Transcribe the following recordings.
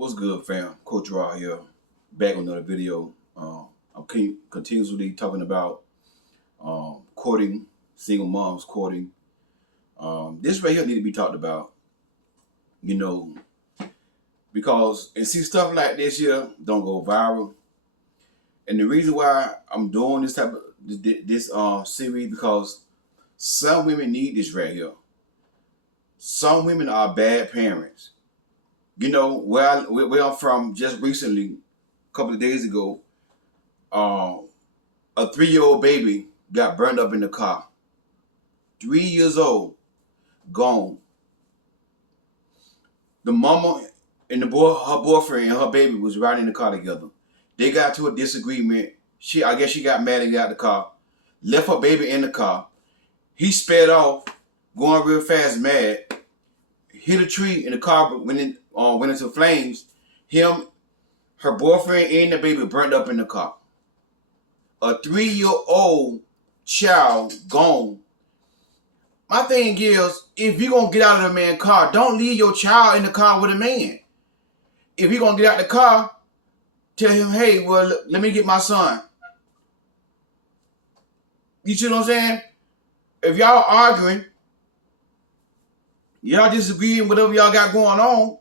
What's good, fam? Coach Raw here, back with another video. I'm continuously talking about courting, single moms courting. This right here need to be talked about, you know, because and see stuff like this here don't go viral. And the reason why I'm doing this type of this series because some women need this right here. Some women are bad parents. You know, where I'm from, just recently, a couple of days ago, a 3-year-old baby got burned up in the car. 3 years old, gone. The mama and her boyfriend and her baby was riding in the car together. They got to a disagreement. I guess she got mad and got out the car, left her baby in the car. He sped off, going real fast, mad, hit a tree, and the car went into flames. Him, her boyfriend, and the baby burned up in the car. A 3-year-old child gone. My thing is, if you're going to get out of the man's car, don't leave your child in the car with a man. If you're going to get out the car, tell him, hey, well, let me get my son. You see what I'm saying? If y'all arguing, y'all disagreeing, whatever y'all got going on,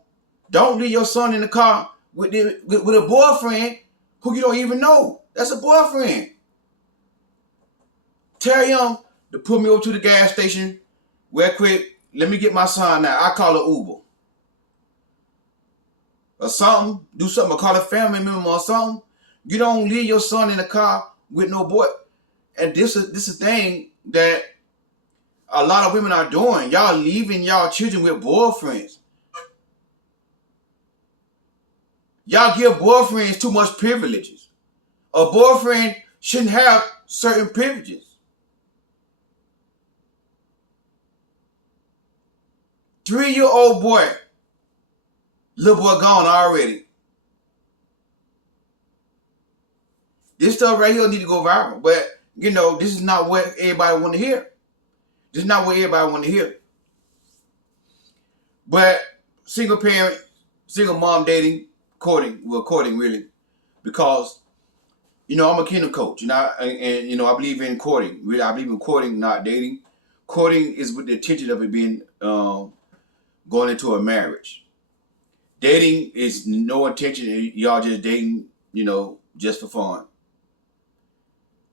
don't leave your son in the car with a boyfriend who you don't even know. That's a boyfriend. Tell him to put me over to the gas station real quick. Let me get my son now. I call it Uber. Or something. Do something. Or call a family member or something. You don't leave your son in the car with no boy. And this is a thing that a lot of women are doing. Y'all leaving y'all children with boyfriends. Y'all give boyfriends too much privileges. A boyfriend shouldn't have certain privileges. 3-year-old boy, little boy gone already. This stuff right here need to go viral. But, you know, this is not what everybody want to hear. This is not what everybody want to hear. But single parent, single mom dating, courting really, because, you know, I'm a kingdom coach, and you know, I believe in courting. Really, I believe in courting, not dating. Courting is with the intention of it being going into a marriage. Dating is no intention. Y'all just dating, you know, just for fun.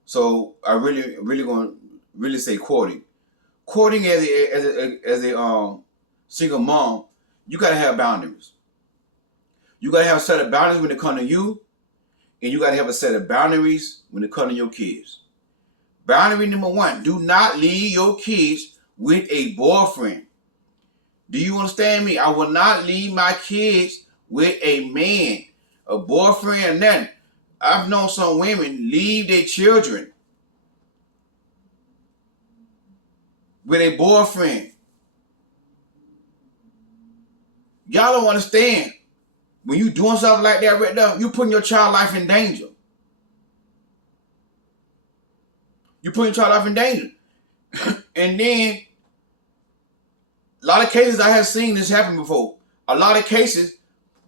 So I really going to say courting. Courting as a single mom, you gotta have boundaries. You gotta have a set of boundaries when it comes to you, and you gotta have a set of boundaries when it comes to your kids. Boundary number 1: do not leave your kids with a boyfriend. Do you understand me? I will not leave my kids with a man, a boyfriend, and nothing. I've known some women leave their children with a boyfriend. Y'all don't understand. When you doing something like that right there, you putting your child life in danger. You putting your child life in danger. And then, a lot of cases I have seen this happen before. A lot of cases,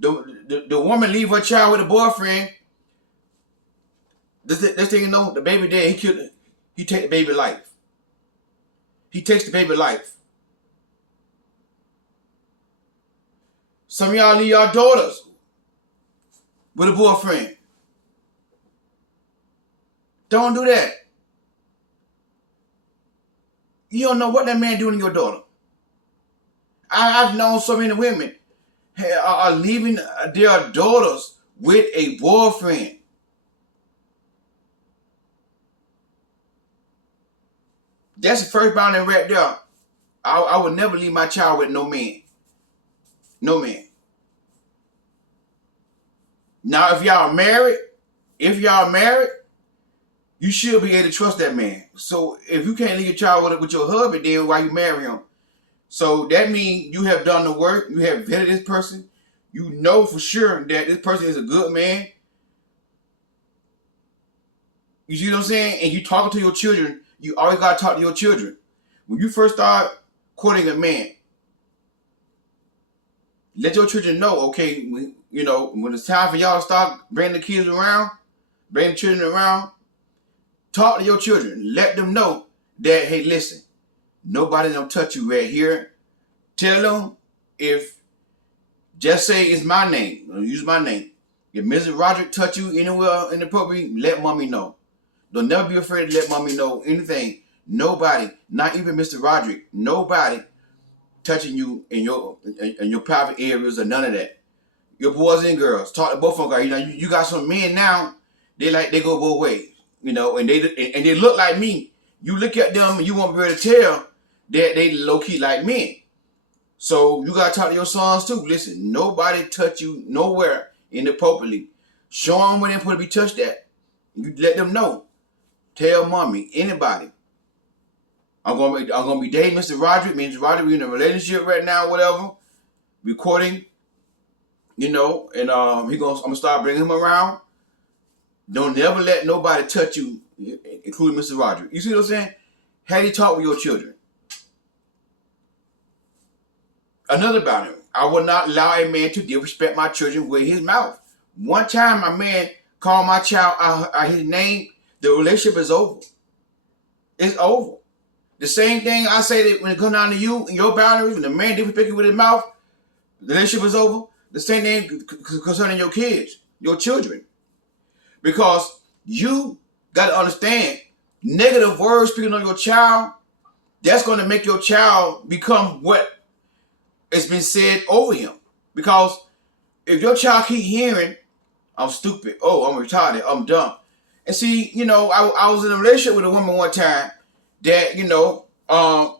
the woman leave her child with a boyfriend. This thing, you know, the baby dead. He take the baby life. He takes the baby life. Some of y'all leave your daughters with a boyfriend. Don't do that. You don't know what that man doing to your daughter. I've known so many women are leaving their daughters with a boyfriend. That's the first boundary right there. I would never leave my child with no man. No man. Now, if y'all married, you should be able to trust that man. So if you can't leave your child with your husband, then why you marry him? So that means you have done the work. You have vetted this person. You know for sure that this person is a good man. You see what I'm saying? And you talking to your children. You always got to talk to your children. When you first start courting a man, Let your children know, okay, you know, when it's time for y'all to start bringing the kids around, bring the children around, talk to your children. Let them know that, hey, listen, nobody don't touch you right here. Tell them if, just say it's my name, use my name. If Mrs. Roderick touch you anywhere inappropriate, let mommy know. Don't never be afraid to let mommy know anything. Nobody, not even Mr. Roderick, nobody touching you in your private areas or none of that. Your boys and girls, talk to both of them. You know, you got some men now, they go both ways. You know, and they look like me. You look at them and you won't be able to tell that they low key like men. So you gotta talk to your sons too. Listen, nobody touch you nowhere inappropriately. Show them where they're supposed to be touched at. You let them know. Tell mommy, anybody. I'm gonna be dating Mr. Roderick. Me and Mr. Roderick, we in a relationship right now, whatever. Recording, you know, and I'm gonna start bringing him around. Don't never let nobody touch you, including Mr. Roderick. You see what I'm saying? How do you talk with your children? Another boundary. I will not allow a man to disrespect my children with his mouth. One time my man called my child his name, the relationship is over. It's over. The same thing I say that when it comes down to you and your boundaries, when the man disrespects you with his mouth, the relationship is over. The same thing concerning your kids, your children. Because you got to understand, negative words speaking on your child, that's going to make your child become what it's been said over him. Because if your child keep hearing, I'm stupid, oh, I'm retarded, I'm dumb. And see, you know, I was in a relationship with a woman one time that, you know,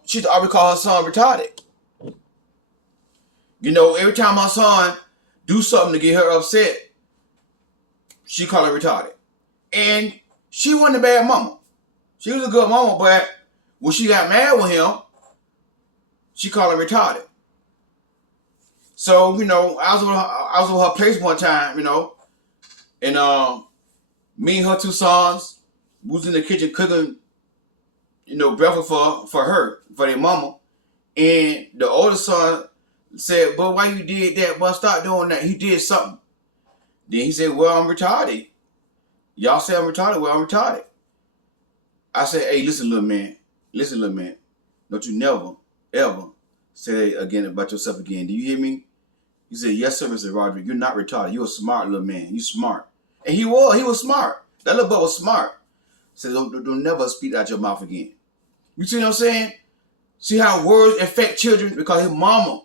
she always call her son retarded. You know, every time my son do something to get her upset, she call her retarded. And she wasn't a bad mama. She was a good mama, but when she got mad with him, she called her retarded. So, you know, I was at her place one time, you know, and me and her two sons was in the kitchen cooking, you know, breakfast for her, for their mama. And the older son said, but why you did that? But stop doing that. He did something. Then he said, well, I'm retarded. Y'all say I'm retarded? Well, I'm retarded. I said, hey, listen, little man. Listen, little man. Don't you never, ever say that again about yourself again. Do you hear me? He said, yes, sir, Mr. Roderick. You're not retarded. You're a smart little man. You smart. And he was smart. That little boy was smart. He said, don't never speak out your mouth again. You see what I'm saying? See how words affect children? Because his mama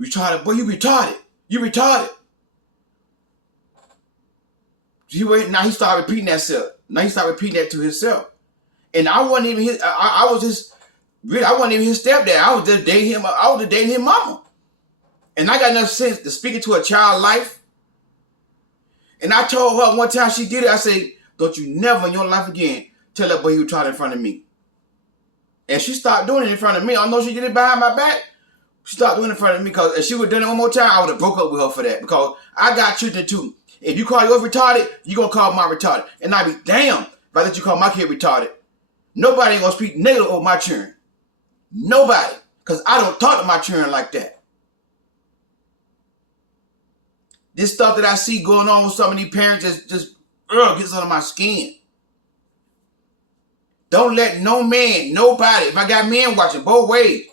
retarded. Boy, you retarded. You retarded. Now he started repeating that self. Now he started repeating that to himself. And I wasn't even his, I wasn't even his stepdad. I was just dating him. I was just dating his mama. And I got enough sense to speak into a child's life. And I told her one time she did it, I said, don't you never in your life again tell that boy he was retarded in front of me. And she stopped doing it in front of me. I know she did it behind my back. She stopped doing it in front of me because if she would have done it one more time, I would have broke up with her for that. Because I got children too. If you call yours retarded, you're going to call mine retarded. And I'd be damned if I let you call my kid retarded. Nobody ain't going to speak negative over my children. Nobody. Because I don't talk to my children like that. This stuff that I see going on with some of these parents just gets under my skin. Don't let no man, nobody, if I got men watching both ways,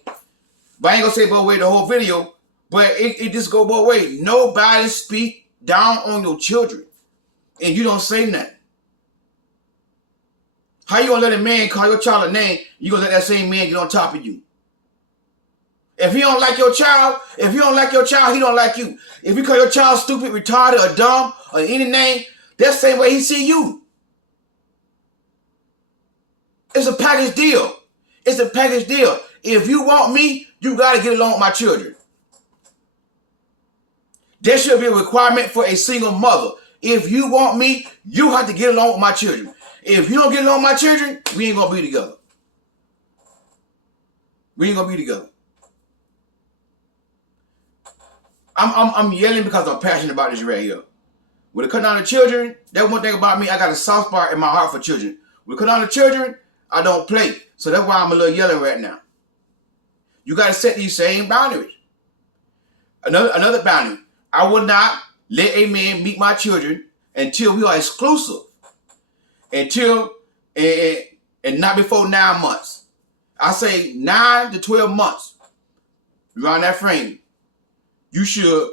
but I ain't going to say both ways the whole video, but it just go both ways. Nobody speak down on your children, and you don't say nothing. How you going to let a man call your child a name, you going to let that same man get on top of you? If he don't like your child, he don't like you. If you call your child stupid, retarded, or dumb, or any name, that's the same way he see you. It's a package deal. It's a package deal. If you want me, you got to get along with my children. There should be a requirement for a single mother. If you want me, you have to get along with my children. If you don't get along with my children, we ain't going to be together. We ain't going to be together. I'm yelling because I'm passionate about this right here. When it comes down to children, that's one thing about me. I got a soft spot in my heart for children. When it comes down to children, I don't play. So that's why I'm a little yelling right now. You got to set these same boundaries. Another boundary. I will not let a man meet my children until we are exclusive. Until and not before 9 months. I say 9 to 12 months. Around that frame, you should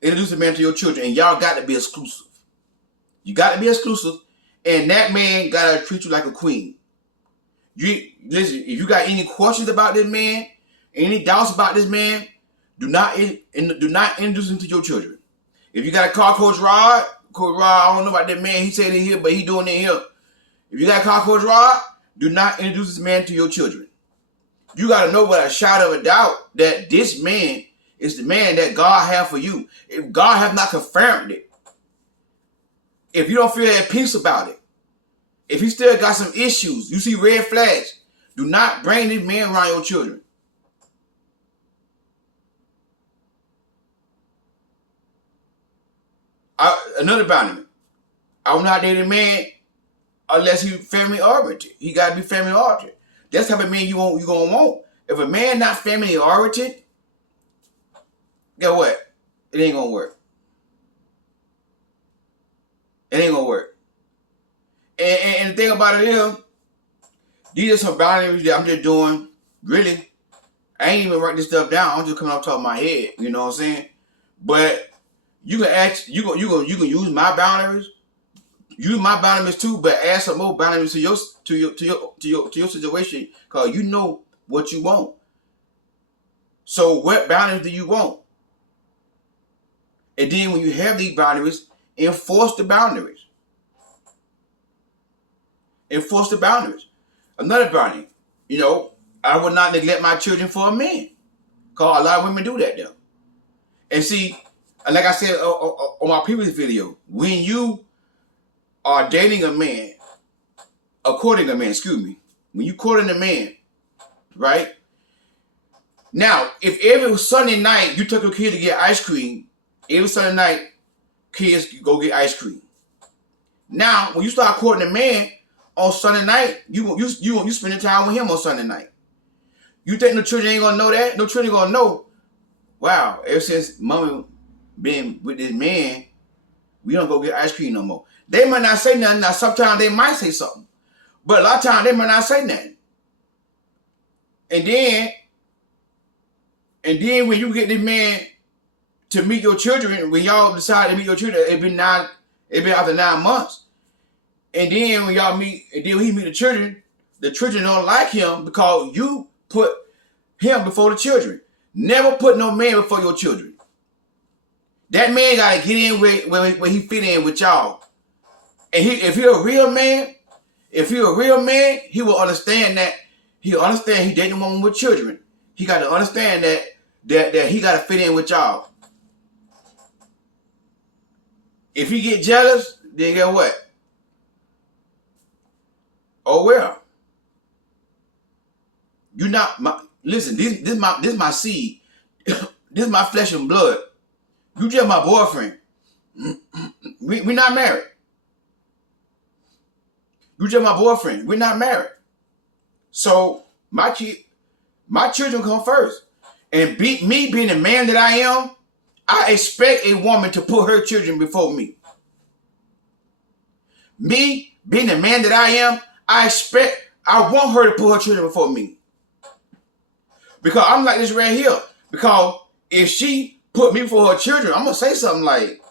introduce a man to your children, and y'all got to be exclusive. You got to be exclusive, and that man got to treat you like a queen. Listen, if you got any questions about this man, any doubts about this man, do not introduce him to your children. If you got a car, Coach Rod, I don't know about that man. He said it here, but he doing it here. If you got a car, Coach Rod, do not introduce this man to your children. You got to know without a shadow of a doubt that this man is the man that God has for you. If God has not confirmed it, if you don't feel at peace about it, if he still got some issues, you see red flags, do not bring this man around your children. Another boundary. I will not date a man unless he's family oriented. He got to be family oriented. That's the type of man you gonna want. If a man not family oriented, guess what? It ain't gonna work. It ain't gonna work. And the thing about it is, these are some boundaries that I'm just doing. Really, I ain't even write this stuff down. I'm just coming off the top of my head. You know what I'm saying? But you can ask. You can use my boundaries. Use my boundaries too, but add some more boundaries to your situation, because you know what you want. So what boundaries do you want? And then when you have these boundaries, enforce the boundaries. Enforce the boundaries. Another boundary, I would not neglect my children for a man. Because a lot of women do that though. And see, like I said on my previous video, when you are dating a man, courting a man, when you courting a man, right? Now, if every Sunday night you took your kid to get ice cream, every Sunday night kids go get ice cream. Now, when you start courting a man on Sunday night, you spending time with him on Sunday night. You think the children ain't gonna know that? No children gonna know. Wow, ever since mommy been with this man, we don't go get ice cream no more. They might not say nothing. Now, sometimes they might say something. But a lot of times, they might not say nothing. And then when you get this man to meet your children, when y'all decide to meet your children, it been after 9 months. And then when y'all meet, and then when he meet the children don't like him because you put him before the children. Never put no man before your children. That man got to get in where he fit in with y'all. And if he's a real man, he will understand that. He'll understand he dating a woman with children. He got to understand that he got to fit in with y'all. If he get jealous, then guess what? Oh well. You not my listen. This my seed. This is my flesh and blood. You just my boyfriend. We not married. You just my boyfriend. We're not married. So my children come first. And me being the man that I am, I expect a woman to put her children before me. Me being the man that I am, I want her to put her children before me. Because I'm like this right here. Because if she put me before her children, I'm gonna say something like,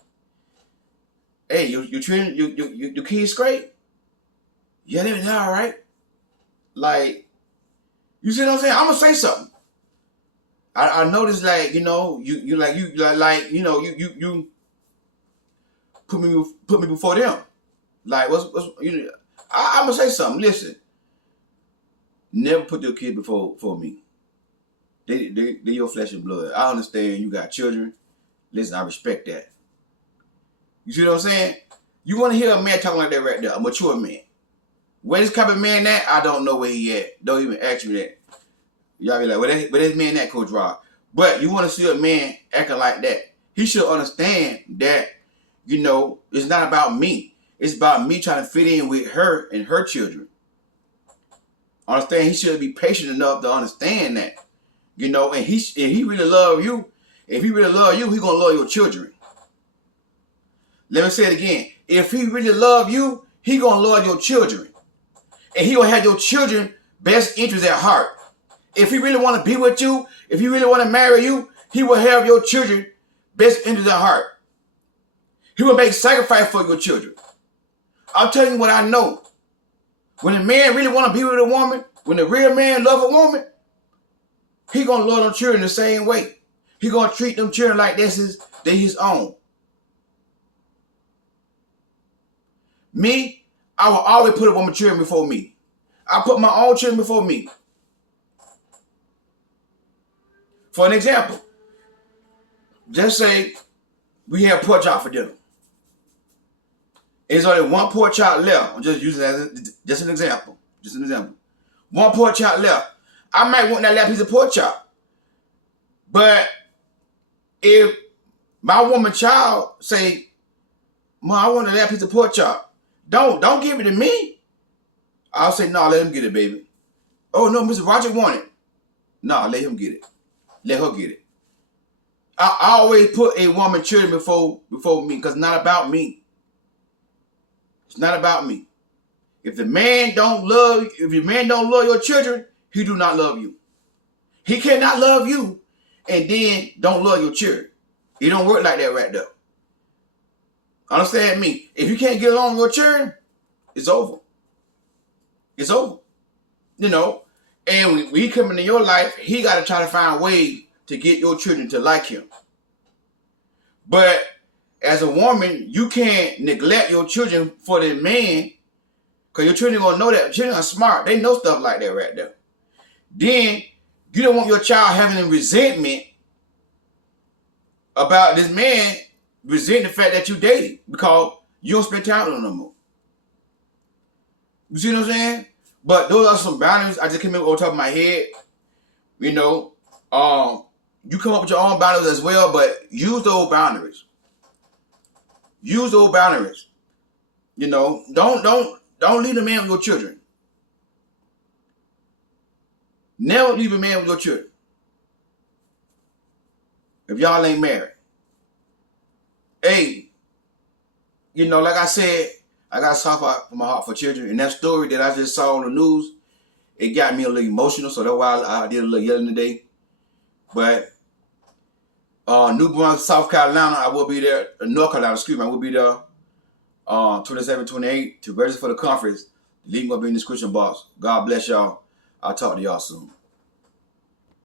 "Hey, your children, your kids great? Yeah, they're all right." Like, you see what I'm saying? I'm gonna say something. I noticed, like, you put me before them. Like, what's I'm gonna say something. Listen, never put your kid before me. They your flesh and blood. I understand you got children. Listen, I respect that. You see what I'm saying? You want to hear a man talking like that right there, a mature man. Where this type of man at? I don't know where he at. Don't even ask me that. Y'all be like, where this man at, Coach Rob? But you want to see a man acting like that. He should understand that, it's not about me. It's about me trying to fit in with her and her children. Understand? He should be patient enough to understand that. And he really love you. If he really love you, he gonna love your children. Let me say it again. If he really love you, he gonna love your children. And he gonna have your children best interests at heart. If he really want to be with you, if he really want to marry you, he will have your children best interests at heart. He will make sacrifice for your children. I'm telling you what I know. When a man really want to be with a woman, when the real man love a woman, he gonna love them children the same way. He gonna treat them children like they're his own. Me, I will always put a woman children before me. I put my own children before me. For an example, just say we have pork chop for dinner. There's only one pork chop left. I'm just using that as just an example. Just an example. One pork chop left. I might want that last piece of pork chop. But if my woman child say, Mom, I want that last piece of pork chop. Don't give it to me. I'll say, no, let him get it, baby. Oh, no, Mr. Roger want it. No, let him get it. Let her get it. I always put a woman children before me because it's not about me. It's not about me. If your man don't love your children, he do not love you. He cannot love you and then don't love your children. It don't work like that right there. Understand me? If you can't get along with your children, it's over. It's over. You know, and when he come into your life, he got to try to find a way to get your children to like him. But as a woman, you can't neglect your children for the man because your children going to know that. Children are smart. They know stuff like that right there. Then you don't want your child having a resentment about this man resenting the fact that you dated because you don't spend time with him no more. You see what I'm saying? But those are some boundaries I just came up on top of my head. You know, you come up with your own boundaries as well, but use those boundaries. Use those boundaries. You know, don't leave a man with your children. Never leave a man with your children. If y'all ain't married. Hey, you know, like I said, I got a soft spot for my heart for children. And that story that I just saw on the news, it got me a little emotional. So that's why I did a little yelling today. But New Brunswick, South Carolina, I will be there. North Carolina, excuse me, I will be there 27, 28 to register for the conference. The link will be in the description box. God bless y'all. I'll talk to y'all soon.